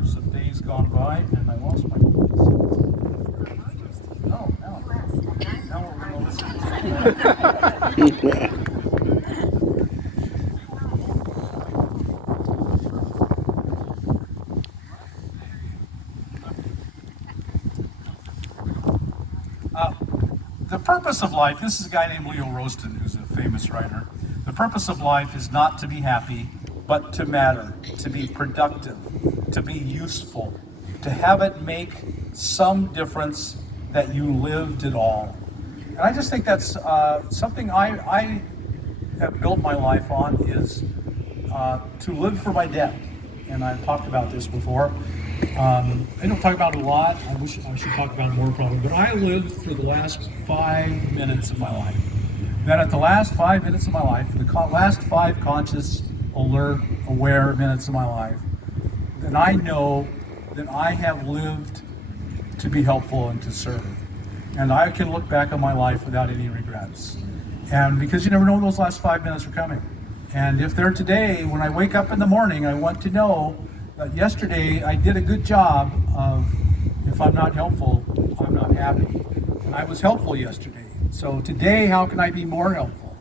remembers of days gone by, and I lost my place. No, now we're going to listen. The purpose of life, this is a guy named Leo Roaston, who's a famous writer. The purpose of life is not to be happy, but to matter, to be productive, to be useful, to have it make some difference that you lived at all. And I just think that's something I have built my life on, is to live for my death. And I've talked about this before. I don't talk about it a lot. I wish I should talk about it more probably, but I lived for the last 5 minutes of my life. Then at the last 5 minutes of my life, the last 5 conscious, alert, aware minutes of my life, then I know that I have lived to be helpful and to serve. And I can look back on my life without any regrets. And because you never know when those last 5 minutes are coming. And if they're today, when I wake up in the morning, I want to know that yesterday I did a good job of, if I'm not helpful, I'm not happy. And I was helpful yesterday. So today, how can I be more helpful?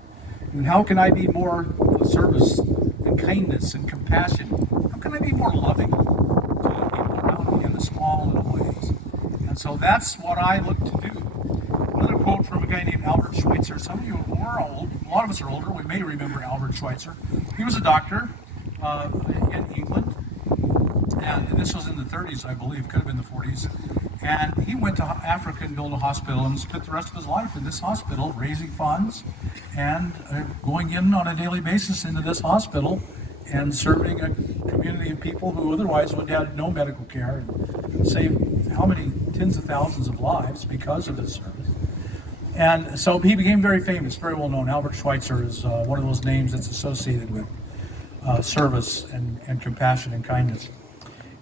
And how can I be more service and kindness and compassion? How can I be more loving to the people around me in the small little ways? And so that's what I look to do. Another quote from a guy named Albert Schweitzer. Some of you are old, a lot of us are older, we may remember Albert Schweitzer. He was a doctor in England. And this was in the 30s, I believe, could have been the 40s. And he went to Africa and built a hospital and spent the rest of his life in this hospital, raising funds and going in on a daily basis into this hospital and serving a community of people who otherwise would have no medical care, and saved how many tens of thousands of lives because of his service. And so he became very famous, very well known. Albert Schweitzer is one of those names that's associated with service and compassion and kindness.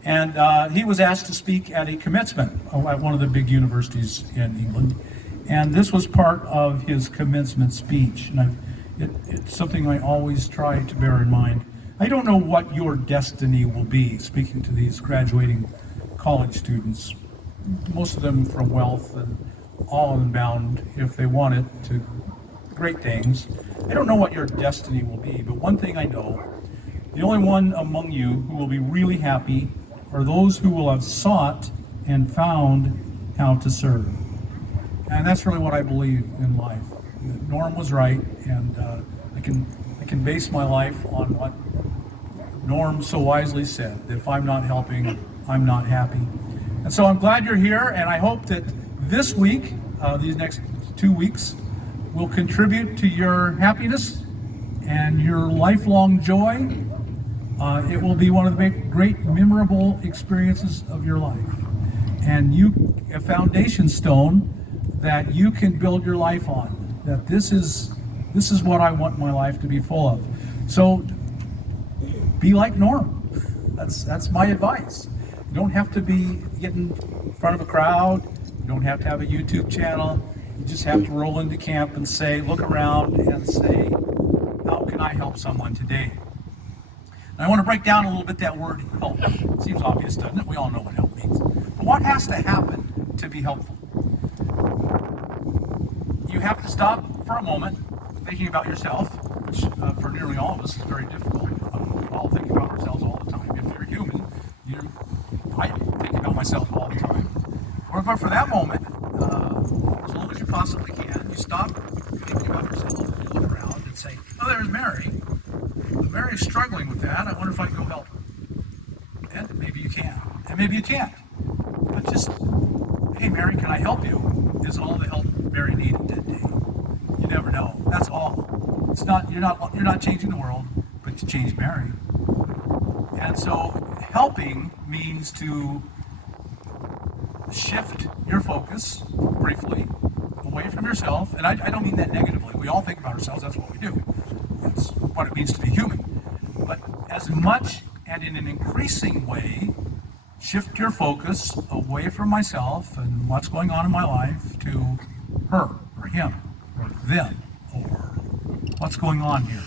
And he was asked to speak at a commencement at one of the big universities in England. And this was part of his commencement speech. And it's something I always try to bear in mind. I don't know what your destiny will be, speaking to these graduating college students, most of them from wealth and all of them bound, if they want it, to great things. I don't know what your destiny will be, but one thing I know, the only one among you who will be really happy are those who will have sought and found how to serve. And that's really what I believe in life. Norm was right, and I can base my life on what Norm so wisely said. If I'm not helping, I'm not happy. And so I'm glad you're here, and I hope that this week, these next 2 weeks, will contribute to your happiness and your lifelong joy. It will be one of the great memorable experiences of your life. And a foundation stone that you can build your life on. That this is what I want my life to be full of. So be like Norm. That's my advice. You don't have to get in front of a crowd. You don't have to have a YouTube channel. You just have to roll into camp and look around and say, how can I help someone today? And I want to break down a little bit that word help. It seems obvious, doesn't it? We all know what help means. But what has to happen to be helpful? You have to stop for a moment thinking about yourself, which for nearly all of us is very difficult. We all think about ourselves all the time. If you're human, I think about myself all the time. But for that moment, as long as you possibly can, you stop thinking about yourself and you look around and say, oh, there's Mary. Mary's struggling with that. I wonder if I can go help her. And maybe you can. And maybe you can't. But just, hey, Mary, can I help you? Is all the help Mary needed that day. You never know. That's all. It's not. You're not changing the world, but you change Mary. And so helping means to shift your focus briefly away from yourself. And I don't mean that negatively. We all think about ourselves. That's what we do. That's what it means to be human. But as much and in an increasing way, shift your focus away from myself and what's going on in my life to her or him or them or what's going on here.